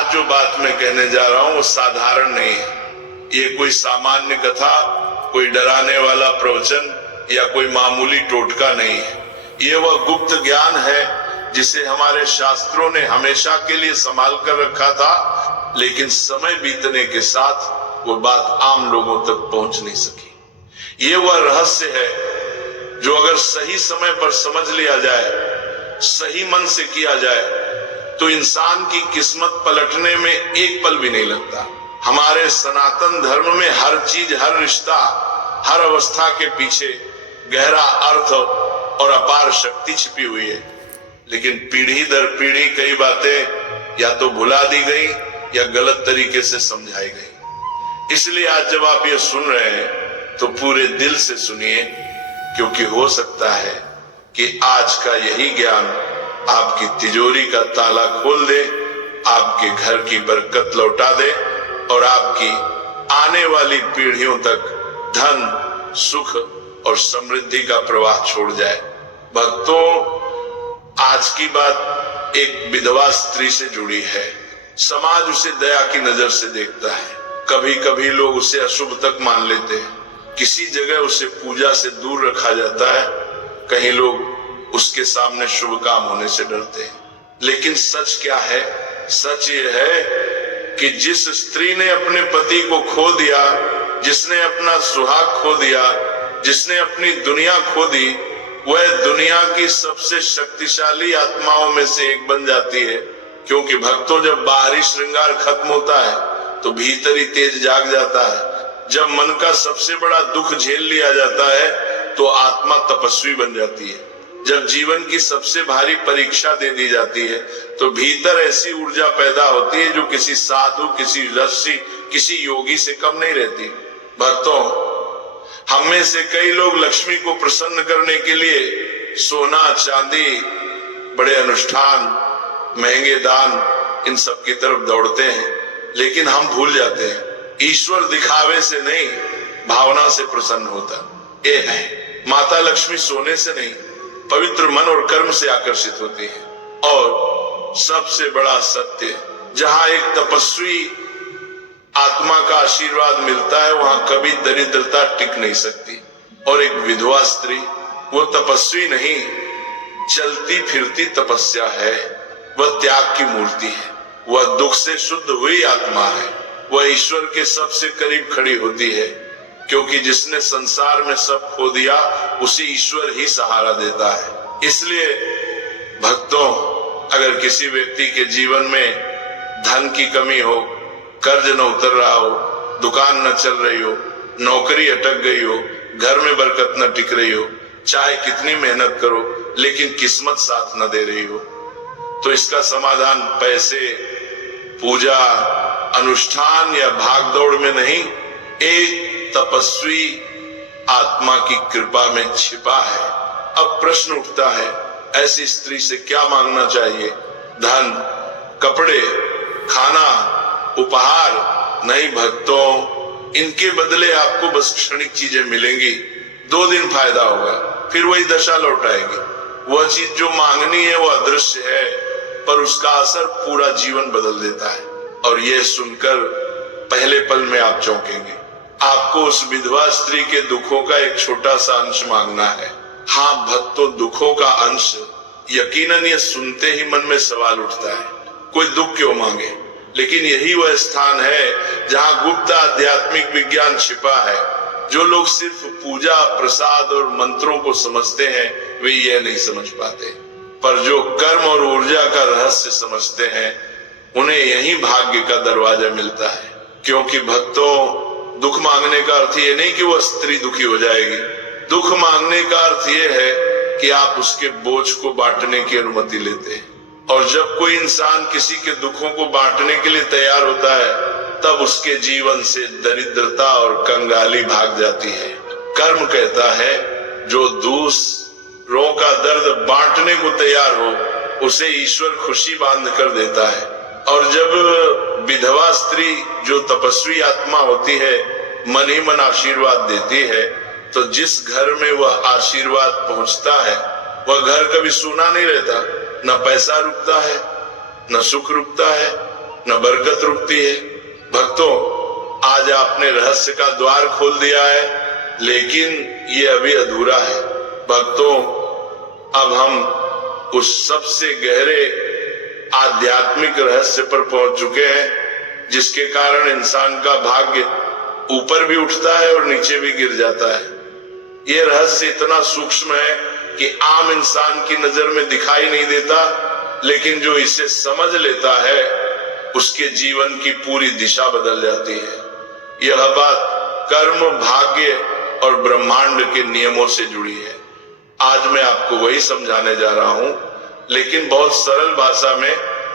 आज जो बात मैं कहने जा रहा हूं वो साधारण नहीं है। ये कोई सामान्य कथा, कोई डराने वाला प्रवचन या कोई मामूली टोटका नहीं है। ये वह गुप्त ज्ञान है जिसे हमारे शास्त्रों ने हमेशा के लिए संभाल कर रखा था, लेकिन समय बीतने के साथ वो बात आम लोगों तक पहुंच नहीं सकी। ये वह रहस्य है जो अगर सही समय पर समझ लिया जाए, सही मन से किया जाए, तो इंसान की किस्मत पलटने में एक पल भी नहीं लगता। हमारे सनातन धर्म में हर चीज, हर रिश्ता, हर अवस्था के पीछे गहरा अर्थ और अपार शक्ति छिपी हुई है, लेकिन पीढ़ी दर पीढ़ी कई बातें या तो भुला दी गई या गलत तरीके से समझाई गई। इसलिए आज जब आप ये सुन रहे हैं तो पूरे दिल से सुनिए, क्योंकि हो सकता है कि आज का यही ज्ञान आपकी तिजोरी का ताला खोल दे, आपके घर की बरकत लौटा दे और आपकी आने वाली पीढ़ियों तक धन, सुख और समृद्धि का प्रवाह छोड़ जाए। भक्तों, आज की बात एक विधवा स्त्री से जुड़ी है। समाज उसे दया की नजर से देखता है। कभी कभी लोग उसे अशुभ तक मान लेते हैं। किसी जगह उसे पूजा से दूर रखा जाता है। कहीं लोग उसके सामने शुभ काम होने से डरते हैं। लेकिन सच क्या है? सच ये है कि जिस स्त्री ने अपने पति को खो दिया, जिसने अपना सुहाग खो दिया, जिसने अपनी दुनिया खो दी, वह दुनिया की सबसे शक्तिशाली आत्माओं में से एक बन जाती है। क्योंकि भक्तों, जब बाहरी श्रृंगार खत्म होता है तो भीतरी तेज जाग जाता है। जब मन का सबसे बड़ा दुख झेल लिया जाता है तो आत्मा तपस्वी बन जाती है। जब जीवन की सबसे भारी परीक्षा दे दी जाती है तो भीतर ऐसी ऊर्जा पैदा होती है जो किसी साधु, किसी ऋषि, किसी योगी से कम नहीं रहती। भक्तों, हम में से कई लोग लक्ष्मी को प्रसन्न करने के लिए सोना, चांदी, बड़े अनुष्ठान, महंगे दान, इन सब की तरफ दौड़ते हैं, लेकिन हम भूल जाते हैं ईश्वर दिखावे से नहीं, भावना से प्रसन्न होता ये है। माता लक्ष्मी सोने से नहीं, पवित्र मन और कर्म से आकर्षित होती है। और सबसे बड़ा सत्य, जहां एक तपस्वी आत्मा का आशीर्वाद मिलता है वहां कभी दरिद्रता टिक नहीं सकती। और एक विधवा स्त्री, वो तपस्वी नहीं, चलती फिरती तपस्या है। वह त्याग की मूर्ति है। वह दुख से शुद्ध हुई आत्मा है। वह ईश्वर के सबसे करीब खड़ी होती है, क्योंकि जिसने संसार में सब खो दिया उसे ईश्वर ही सहारा देता है। इसलिए भक्तों, अगर किसी व्यक्ति के जीवन में धन की कमी हो, कर्ज न उतर रहा हो, दुकान न चल रही हो, नौकरी अटक गई हो, घर में बरकत न टिक रही हो, चाहे कितनी मेहनत करो लेकिन किस्मत साथ न दे रही हो, तो इसका समाधान पैसे, पूजा, अनुष्ठान या भागदौड़ में नहीं, एक तपस्वी आत्मा की कृपा में छिपा है। अब प्रश्न उठता है, ऐसी स्त्री से क्या मांगना चाहिए? धन, कपड़े, खाना, उपहार? नहीं भक्तों, इनके बदले आपको बस क्षणिक चीजें मिलेंगी। 2 दिन फायदा होगा, फिर वही दशा लौट आएगी। वह चीज जो मांगनी है वो अदृश्य है, पर उसका असर पूरा जीवन बदल देता है। और यह सुनकर पहले पल में आप चौंकेंगे। आपको उस विधवा स्त्री के दुखों का एक छोटा सा अंश मांगना है। हाँ भक्तों, दुखों का अंश। यकीनन ये सुनते ही मन में सवाल उठता है, कोई दुख क्यों मांगे? लेकिन यही वह स्थान है जहाँ गुप्त आध्यात्मिक विज्ञान छिपा है। जो लोग सिर्फ पूजा, प्रसाद और मंत्रों को समझते हैं वे यह नहीं समझ पाते, पर जो कर्म और ऊर्जा का रहस्य समझते हैं उन्हें यही भाग्य का दरवाजा मिलता है। क्योंकि भक्तों, दुख मांगने का अर्थ ये नहीं कि वह स्त्री दुखी हो जाएगी। दुख मांगने का अर्थ ये है कि आप उसके बोझ को बांटने की अनुमति लेते हैं। और जब कोई इंसान किसी के दुखों को बांटने के लिए तैयार होता है तब उसके जीवन से दरिद्रता और कंगाली भाग जाती है। कर्म कहता है, जो दूसरों का दर्द बांटने को तैयार हो उसे ईश्वर खुशी बांध कर देता है। और जब विधवा स्त्री जो तपस्वी आत्मा होती है मन ही मन आशीर्वाद देती है, तो जिस घर में वह आशीर्वाद पहुंचता है वह घर कभी सूना नहीं रहता। न पैसा रुकता है, न सुख रुकता है, न बरकत रुकती है। भक्तों, आज आपने रहस्य का द्वार खोल दिया है, लेकिन ये अभी अधूरा है। भक्तों, अब हम उस सबसे गहरे आध्यात्मिक रहस्य पर पहुंच चुके हैं, जिसके कारण इंसान का भाग्य ऊपर भी उठता है और नीचे भी गिर जाता है। ये रहस्य इतना सूक्ष्म है कि आम इंसान की नजर में दिखाई नहीं देता, लेकिन जो इसे समझ लेता है उसके जीवन की पूरी दिशा बदल जाती है। यह बात कर्म, भाग्य और ब्रह्मांड के नियमों से जुड़ी है। आज मैं आपको वही समझाने जा रहा हूं, लेकिन बहुत सरल भाषा में,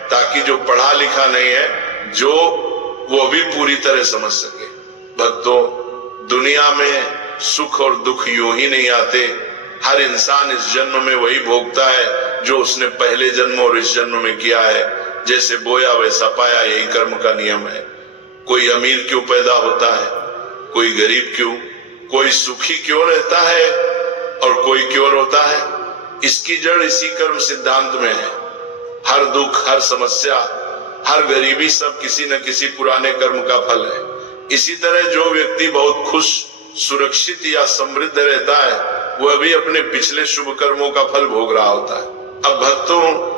ताकि जो पढ़ा लिखा नहीं है जो वो भी पूरी तरह समझ सके। भक्तों, दुनिया में सुख और दुख यूं ही नहीं आते। हर इंसान इस जन्म में वही भोगता है जो उसने पहले जन्म और इस जन्म में किया है। जैसे बोया वैसा पाया, यही कर्म का नियम है। कोई अमीर क्यों पैदा होता है, कोई गरीब क्यों, कोई सुखी क्यों रहता है और कोई क्यों रोता है, इसकी जड़ इसी कर्म सिद्धांत में है। हर दुख, हर समस्या, हर गरीबी सब किसी न किसी पुराने कर्म का फल है। इसी तरह जो व्यक्ति बहुत खुश, सुरक्षित या समृद्ध रहता है, वह भी अपने पिछले शुभ कर्मों का फल भोग रहा होता है। अब भक्तों,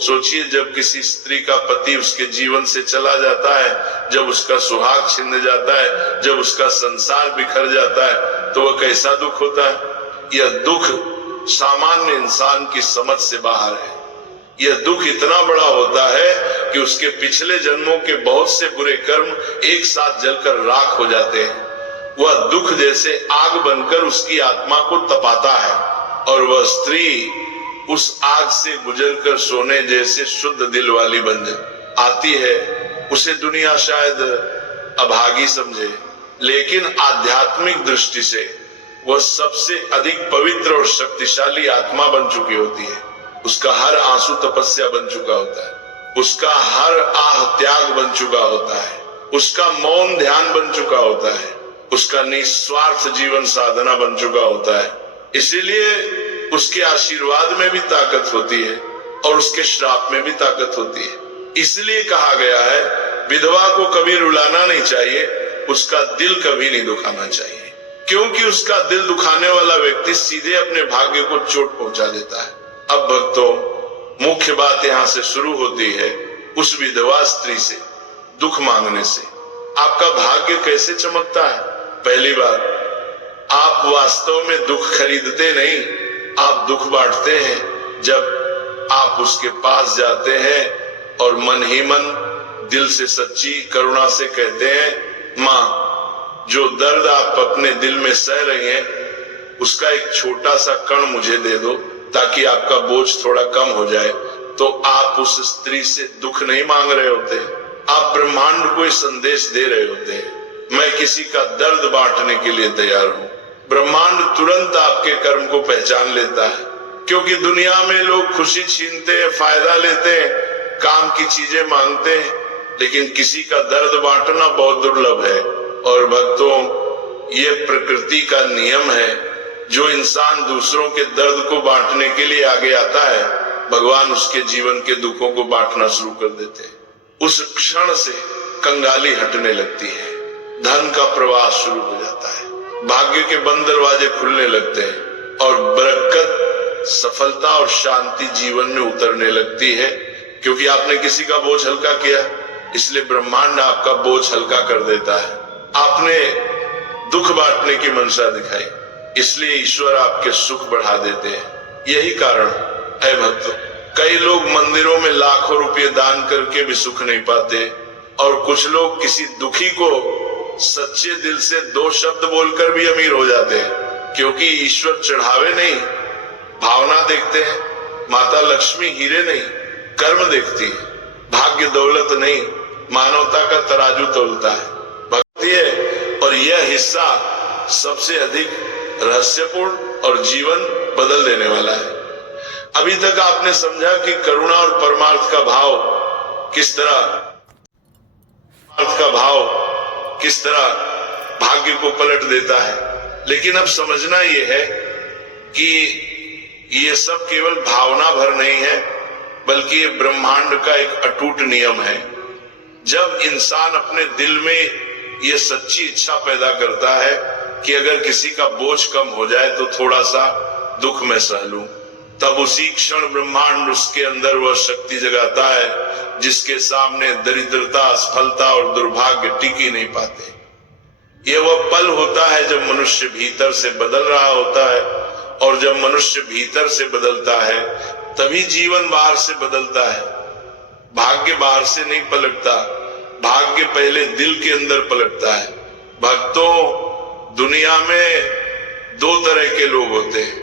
सोचिए, जब किसी स्त्री का पति उसके जीवन से चला जाता है, जब उसका सुहाग छिन जाता है, जब उसका संसार बिखर जाता है, तो वह कैसा दुख होता है। यह दुख सामान्य इंसान की समझ से बाहर है। यह दुख इतना बड़ा होता है कि उसके पिछले जन्मों के बहुत से बुरे कर्म एक साथ जलकर राख हो जाते हैं। वह दुख जैसे आग बनकर उसकी आत्मा को तपाता है, और वह स्त्री उस आग से गुजरकर सोने जैसे शुद्ध दिल वाली बन आती है। उसे दुनिया शायद अभागी समझे, लेकिन आध्यात्मिक दृष्टि से वह सबसे अधिक पवित्र और शक्तिशाली आत्मा बन चुकी होती है। उसका हर आंसू तपस्या बन चुका होता है, उसका हर आह त्याग बन चुका होता है, उसका मौन ध्यान बन चुका होता है, उसका निस्वार्थ जीवन साधना बन चुका होता है। इसीलिए उसके आशीर्वाद में भी ताकत होती है और उसके श्राप में भी ताकत होती है। इसलिए कहा गया है, विधवा को कभी रुलाना नहीं चाहिए, उसका दिल कभी नहीं दुखाना चाहिए, क्योंकि उसका दिल दुखाने वाला व्यक्ति सीधे अपने भाग्य को चोट पहुंचा देता है। अब भक्तों, मुख्य बात यहाँ से शुरू होती है उस विधवा स्त्री से दुख मांगने से। आपका भाग्य कैसे चमकता है? पहली बात, आप वास्तव में दुख खरीदते नहीं, आप दुख बांटते हैं। जब आप उसके पास जाते हैं और मन ही मन दिल से सच्ची करुणा से कहते हैं, माँ, जो दर्द आप अपने दिल में सह रही हैं, उसका एक छोटा सा कण मुझे दे दो ताकि आपका बोझ थोड़ा कम हो जाए, तो आप उस स्त्री से दुख नहीं मांग रहे होते, आप ब्रह्मांड को संदेश दे रहे होते हैं, मैं किसी का दर्द बांटने के लिए तैयार हूँ। ब्रह्मांड तुरंत आपके कर्म को पहचान लेता है, क्योंकि दुनिया में लोग खुशी छीनते हैं, फायदा लेते हैं, काम की चीजें मांगते हैं, लेकिन किसी का दर्द बांटना बहुत दुर्लभ है। और भक्तों, ये प्रकृति का नियम है। जो इंसान दूसरों के दर्द को बांटने के लिए आगे आता है, भगवान उसके जीवन के दुखों को बांटना शुरू कर देते हैं। उस क्षण से कंगाली हटने लगती है, धन का प्रवाह शुरू हो जाता है, भाग्य के बंद दरवाजे खुलने लगते हैं और बरकत, सफलता और शांति जीवन में उतरने लगती है। क्योंकि आपने किसी का बोझ हल्का किया, इसलिए ब्रह्मांड आपका बोझ हल्का कर देता है। आपने दुख बांटने की मंशा दिखाई, इसलिए ईश्वर आपके सुख बढ़ा देते हैं। यही कारण है भक्तों, कई लोग मंदिरों में लाखों रुपए दान करके भी सुख नहीं पाते, और कुछ लोग किसी दुखी को सच्चे दिल से 2 शब्द बोलकर भी अमीर हो जाते हैं। क्योंकि ईश्वर चढ़ावे नहीं, भावना देखते हैं। माता लक्ष्मी हीरे नहीं, कर्म देखती है। भाग्य दौलत नहीं, मानवता का तराजू तोलता है। भक्ति है, और यह हिस्सा सबसे अधिक रहस्यपूर्ण और जीवन बदल देने वाला है। अभी तक आपने समझा कि करुणा और परमार्थ का भाव किस तरह भाग्य को पलट देता है। लेकिन अब समझना यह है कि ये सब केवल भावना भर नहीं है, बल्कि ये ब्रह्मांड का एक अटूट नियम है। जब इंसान अपने दिल में ये सच्ची इच्छा पैदा करता है कि अगर किसी का बोझ कम हो जाए तो थोड़ा सा दुख मैं सह लूं, तब उसी क्षण ब्रह्मांड उसके अंदर वह शक्ति जगाता है जिसके सामने दरिद्रता, असफलता और दुर्भाग्य टिक ही नहीं पाते। यह वह पल होता है जब मनुष्य भीतर से बदल रहा होता है, और जब मनुष्य भीतर से बदलता है तभी जीवन बाहर से बदलता है। भाग्य बाहर से नहीं पलटता, भाग्य पहले दिल के अंदर पलटता है। भक्तों, दुनिया में दो तरह के लोग होते हैं,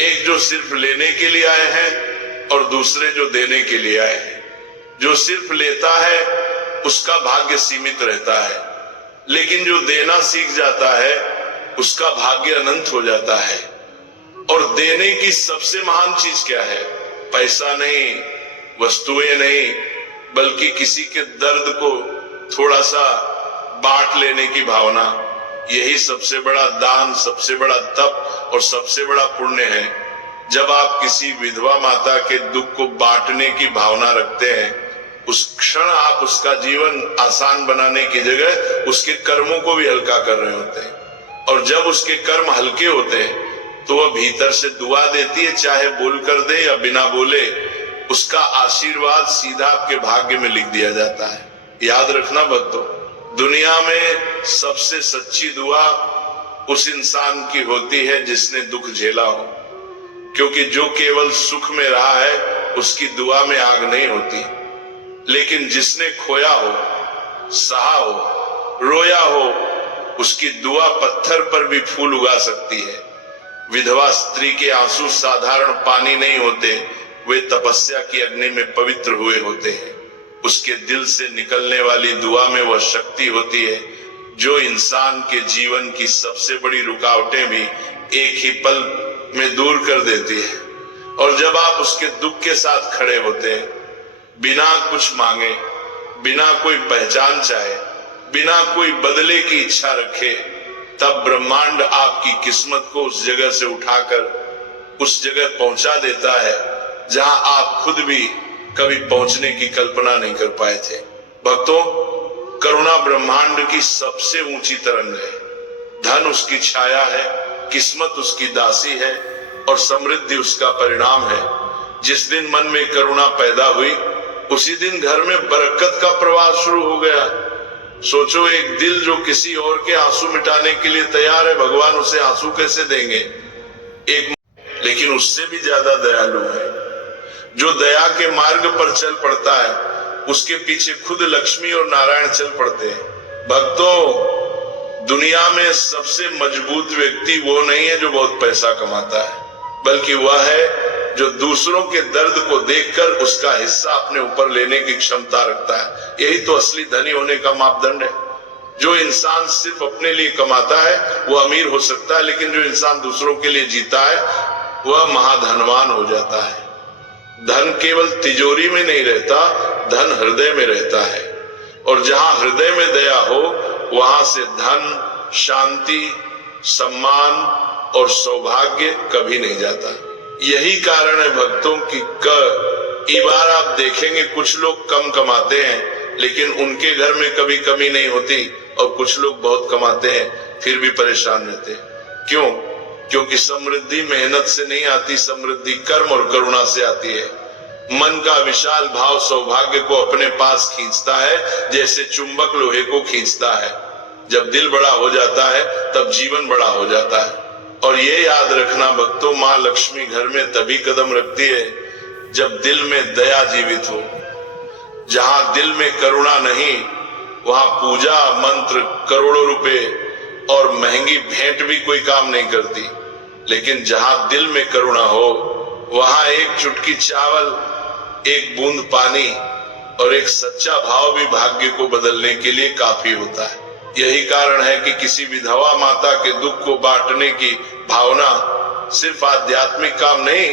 एक जो सिर्फ लेने के लिए आए हैं और दूसरे जो देने के लिए आए हैं। जो सिर्फ लेता है उसका भाग्य सीमित रहता है, लेकिन जो देना सीख जाता है उसका भाग्य अनंत हो जाता है। और देने की सबसे महान चीज क्या है? पैसा नहीं, वस्तुएं नहीं, बल्कि किसी के दर्द को थोड़ा सा बांट लेने की भावना। यही सबसे बड़ा दान, सबसे बड़ा तप और सबसे बड़ा पुण्य है। जब आप किसी विधवा माता के दुख को बांटने की भावना रखते हैं, उस क्षण आप उसका जीवन आसान बनाने की जगह उसके कर्मों को भी हल्का कर रहे होते हैं। और जब उसके कर्म हल्के होते हैं तो वह भीतर से दुआ देती है, चाहे बोल कर दे या बिना बोले, उसका आशीर्वाद सीधा आपके भाग्य में लिख दिया जाता है। याद रखना भक्तों, दुनिया में सबसे सच्ची दुआ उस इंसान की होती है जिसने दुख झेला हो, क्योंकि जो केवल सुख में रहा है उसकी दुआ में आग नहीं होती। लेकिन जिसने खोया हो, सहा हो, रोया हो, उसकी दुआ पत्थर पर भी फूल उगा सकती है। विधवा स्त्री के आंसू साधारण पानी नहीं होते, वे तपस्या की अग्नि में पवित्र हुए होते हैं। उसके दिल से निकलने वाली दुआ में वह शक्ति होती है जो इंसान के जीवन की सबसे बड़ी रुकावटें भी एक ही पल में दूर कर देती है। और जब आप उसके दुख के साथ खड़े होते हैं, बिना कुछ मांगे, बिना कोई पहचान चाहे, बिना कोई बदले की इच्छा रखे, तब ब्रह्मांड आपकी किस्मत को उस जगह से उठाकर उस जगह पहुंचा देता है जहां आप खुद भी कभी पहुंचने की कल्पना नहीं कर पाए थे। भक्तों, करुणा ब्रह्मांड की सबसे ऊंची तरंग है। धन उसकी छाया है, किस्मत उसकी दासी है और समृद्धि उसका परिणाम है। जिस दिन मन में करुणा पैदा हुई, उसी दिन घर में बरकत का प्रवाह शुरू हो गया। सोचो, एक दिल जो किसी और के आंसू मिटाने के लिए तैयार है, भगवान उसे आंसू कैसे देंगे? लेकिन उससे भी ज्यादा दयालु है जो दया के मार्ग पर चल पड़ता है, उसके पीछे खुद लक्ष्मी और नारायण चल पड़ते हैं। भक्तों, दुनिया में सबसे मजबूत व्यक्ति वो नहीं है जो बहुत पैसा कमाता है, बल्कि वह है जो दूसरों के दर्द को देखकर उसका हिस्सा अपने ऊपर लेने की क्षमता रखता है। यही तो असली धनी होने का मापदंड है। जो इंसान सिर्फ अपने लिए कमाता है वो अमीर हो सकता है, लेकिन जो इंसान दूसरों के लिए जीता है वह महाधनवान हो जाता है। धन केवल तिजोरी में नहीं रहता, धन हृदय में रहता है। और जहां हृदय में दया हो, वहां से धन, शांति, सम्मान और सौभाग्य कभी नहीं जाता। यही कारण है भक्तों की कई बार आप देखेंगे कुछ लोग कम कमाते हैं लेकिन उनके घर में कभी कमी नहीं होती, और कुछ लोग बहुत कमाते हैं फिर भी परेशान रहते हैं। क्यों? क्योंकि समृद्धि मेहनत से नहीं आती, समृद्धि कर्म और करुणा से आती है। मन का विशाल भाव सौभाग्य को अपने पास खींचता है, जैसे चुंबक लोहे को खींचता है। जब दिल बड़ा हो जाता है तब जीवन बड़ा हो जाता है। और ये याद रखना भक्तों, माँ लक्ष्मी घर में तभी कदम रखती है जब दिल में दया जीवित हो। जहां दिल में करुणा नहीं, वहां पूजा, मंत्र, करोड़ों रुपए और महंगी भेंट भी कोई काम नहीं करती। लेकिन जहां दिल में करुणा हो, वहां एक चुटकी चावल, एक बूंद पानी और एक सच्चा भाव भी भाग्य को बदलने के लिए काफी होता है। यही कारण है कि किसी विधवा माता के दुख को बांटने की भावना सिर्फ आध्यात्मिक काम नहीं,